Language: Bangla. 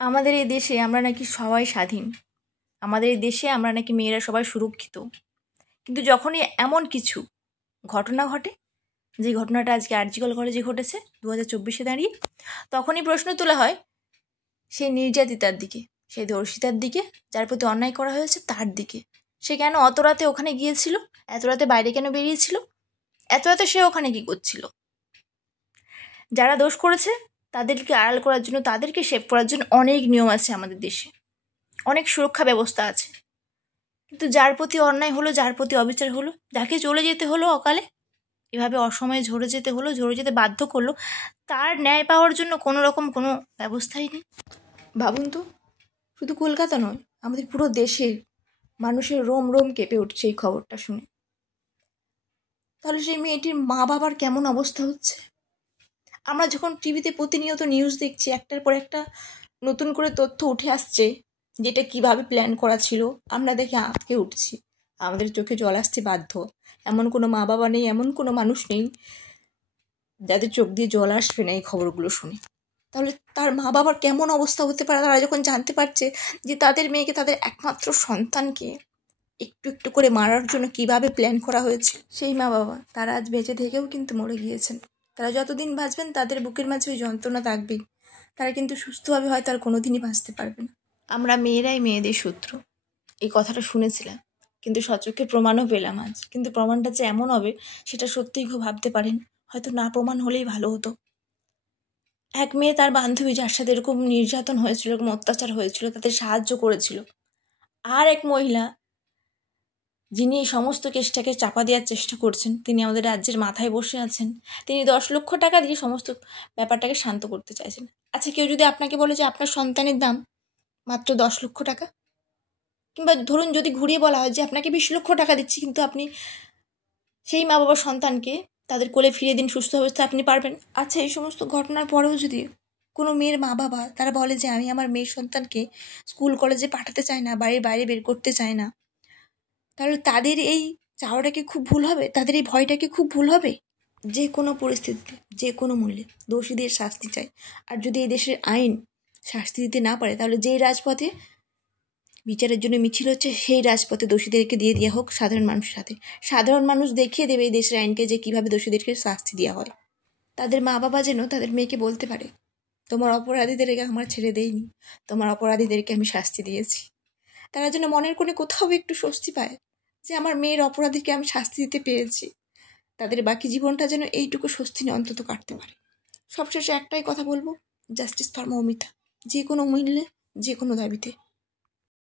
আমাদের এই দেশে আমরা নাকি সবাই স্বাধীন, আমাদের এই দেশে আমরা নাকি মেয়েরা সবাই সুরক্ষিত। কিন্তু যখনই এমন কিছু ঘটনা ঘটে, যে ঘটনাটা আজকে আরজিকর কলেজে ঘটেছে 2024-এ দাঁড়িয়ে, তখনই প্রশ্ন তোলা হয় সেই নির্যাতিতার দিকে, সেই ধর্ষিতার দিকে, যার প্রতি অন্যায় করা হয়েছে তার দিকে। সে কেন অত রাতে ওখানে গিয়েছিল? এত রাতে বাইরে কেন বেরিয়েছিল? এত রাতে সে ওখানে কী করছিল? যারা দোষ করেছে তাদেরকে আড়াল করার জন্য, তাদেরকে সেভ করার জন্য অনেক নিয়ম আছে আমাদের দেশে, অনেক সুরক্ষা ব্যবস্থা আছে। কিন্তু যার প্রতি অন্যায় হলো, যার প্রতি অবিচার হলো, যাকে চলে যেতে হলো অকালে, এভাবে অসময়ে ঝরে যেতে হলো, ঝরে যেতে বাধ্য করলো, তার ন্যায় পাওয়ার জন্য কোনো রকম কোনো ব্যবস্থাই নেই। ভাবুন তো, শুধু কলকাতা নয়, আমাদের পুরো দেশের মানুষের রোম রোম কেঁপে উঠছে এই খবরটা শুনে। তাহলে সেই মেয়েটির মা বাবার কেমন অবস্থা হচ্ছে? আমরা যখন টিভিতে প্রতিনিয়ত নিউজ দেখছি, একটার পর একটা নতুন করে তথ্য উঠে আসছে যেটা কিভাবে প্ল্যান করা ছিল, আমরা দেখে আঁতকে উঠছি, আমাদের চোখে জল আসতে বাধ্য। এমন কোনো মা বাবা নেই, এমন কোনো মানুষ নেই যাদের চোখ দিয়ে জল আসবে না এই খবরগুলো শুনে। তাহলে তার মা বাবার কেমন অবস্থা হতে পারে তারা যখন জানতে পারছে যে তাদের মেয়েকে, তাদের একমাত্র সন্তানকে একটু একটু করে মারার জন্য কিভাবে প্ল্যান করা হয়েছে। সেই মা বাবা তারা আজ বেঁচে থেকেও কিন্তু মরে গিয়েছেন। তারা যতদিন বাঁচবেন তাদের বুকের মাঝে ওই যন্ত্রণা থাকবেই, তারা কিন্তু সুস্থভাবে হয়তো আর কোনোদিনই বাঁচতে পারবে না। আমরা মেয়েরাই মেয়েদের শত্রু, এই কথাটা শুনেছিলাম, কিন্তু সচক্ষে প্রমাণও পেলাম আজ। কিন্তু প্রমাণটা যে এমন হবে সেটা সত্যিই খুব ভাবতে পারেন, হয়তো না প্রমাণ হলেই ভালো হতো। এক মেয়ে তার বান্ধবী যার সাথে এরকম নির্যাতন হয়েছিল, এরকম অত্যাচার হয়েছিল, তাদের সাহায্য করেছিল। আর এক মহিলা যিনি এই সমস্ত কেসটাকে চাপা দেওয়ার চেষ্টা করছেন, তিনি আমাদের রাজ্যের মাথায় বসে আছেন। তিনি 10 লক্ষ টাকা দিয়ে সমস্ত ব্যাপারটাকে শান্ত করতে চাইছেন। আচ্ছা, কেউ যদি আপনাকে বলে যে আপনার সন্তানের দাম মাত্র 10 লক্ষ টাকা, কিংবা ধরুন যদি ঘুরিয়ে বলা হয় যে আপনাকে 20 লক্ষ টাকা দিচ্ছি, কিন্তু আপনি সেই মা বাবার সন্তানকে তাদের কোলে ফিরিয়ে দিন সুস্থ অবস্থায়, আপনি পারবেন? আচ্ছা, এই সমস্ত ঘটনার পরেও যদি কোনো মেয়ের মা বাবা তারা বলে যে আমি আমার মেয়ের সন্তানকে স্কুল কলেজে পাঠাতে চাই না, বাড়ির বাইরে বের করতে চাই না, তাহলে তাদের এই চাওয়াটা কি খুব ভুল হবে? তাদের এই ভয়টা কি খুব ভুল হবে? যে কোনো পরিস্থিতিতে, যে কোনো মূল্যে দোষীদের শাস্তি চাই। আর যদি এই দেশের আইন শাস্তি দিতে না পারে, তাহলে যেই রাজপথে বিচারের জন্য মিছিল হচ্ছে, সেই রাজপথে দোষীদেরকে দিয়ে দেওয়া হোক সাধারণ মানুষের হাতে। সাধারণ মানুষ দেখিয়ে দেবে এই দেশের আইনকে যে কীভাবে দোষীদেরকে শাস্তি দেওয়া হয়। তাদের মা বাবা যেন তাদের মেয়েকে বলতে পারে, তোমার অপরাধীদেরকে আমার ছেড়ে দেইনি, তোমার অপরাধীদেরকে আমি শাস্তি দিয়েছি। তারা যেন মনের কোণে কোথাও একটু স্বস্তি পায় যে আমার মেয়ের অপরাধীকে আমি শাস্তি দিতে পেরেছি। তাদের বাকি জীবনটা যেন এইটুকু স্বস্তি নিয়ে অন্তত কাটতে পারে। সবশেষে একটাই কথা বলবো, জাস্টিস ফর মৌমিতা, যে কোনো মূল্যে, যে কোনো দাবিতে।